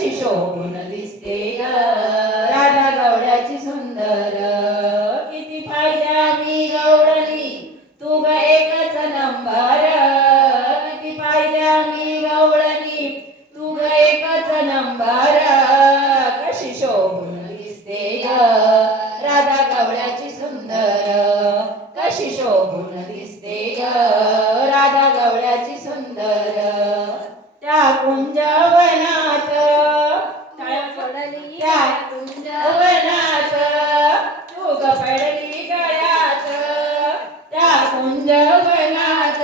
कशी शोभून दिसते ग राधा गवळ्याची सुंदर. किती पाहिल्या मी गवळणी तू ग एकच नंबर. किती पाहिल्या मी गवळणी तू ग एकच नंबर. कशी शोभून दिसते ग राधा गवळ्याची सुंदर. कशी शोभून दिसते ग राधा गवळ्याची सुंदर. त्या कुंजवनात त्या कुंजवनात तू ग पडली गळ्यात. त्या कुंजवनात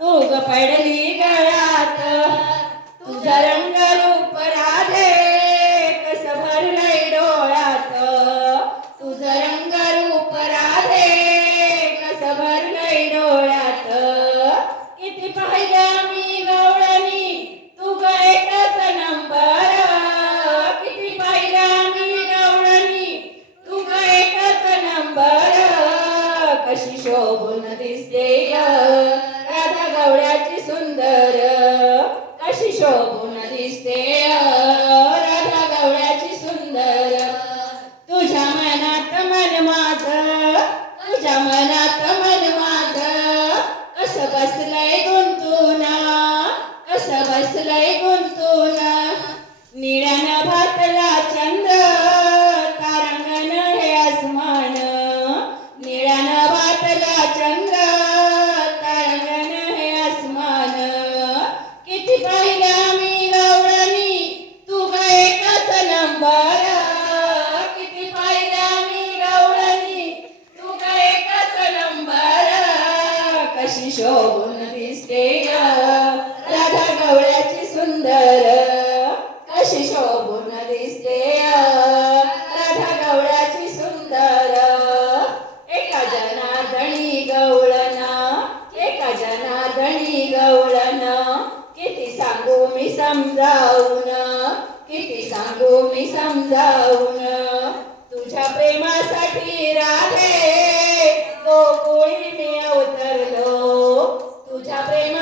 तू ग पडली गळ्यात. तुझा रंग रूप राधे कस भरलंय डोळ्यात. तुझं रंग रूप राधे कस भरलंय डोळ्यात. किती पाहिल्या मी गवळणी तू ग एकच नंबर. किती पाहिल्या मी गवळणी तू ग एकच नंबर. कशी शोभून दिसते ग राधा गवळ्याची सुंदर. कशी शोभून दिसते राधा गवळ्याची सुंदर. तुझ्या मनात मन माझं तुझ्या मनात मन माझं कस बसलंय गुंतून. कस बसलंय गुंतून. निळ्यानं भातला चंद्र तारांगण हे आसमान. निळ्यानं भातला चंद्र तारांगण हे आसमान. किती पाहिल्या मी गवळणी तू ग एकच नंबर. किती पाहिल्या मी गवळणी तू ग एकच नंबर. कशी शोभून दिसते ग राधा गवळ्याची सुंदर. कशी शोभून दिसते राधा गवळ्याची सुंदर. एका जनार्दनी गवळण एका जनार्दनी गवळण. किती सांगू मी समजावून किती सांगू मी समजावून. तुझ्या प्रेमासाठी राधे गोकुळी मी अवतरलो. तुझ्या प्रेमा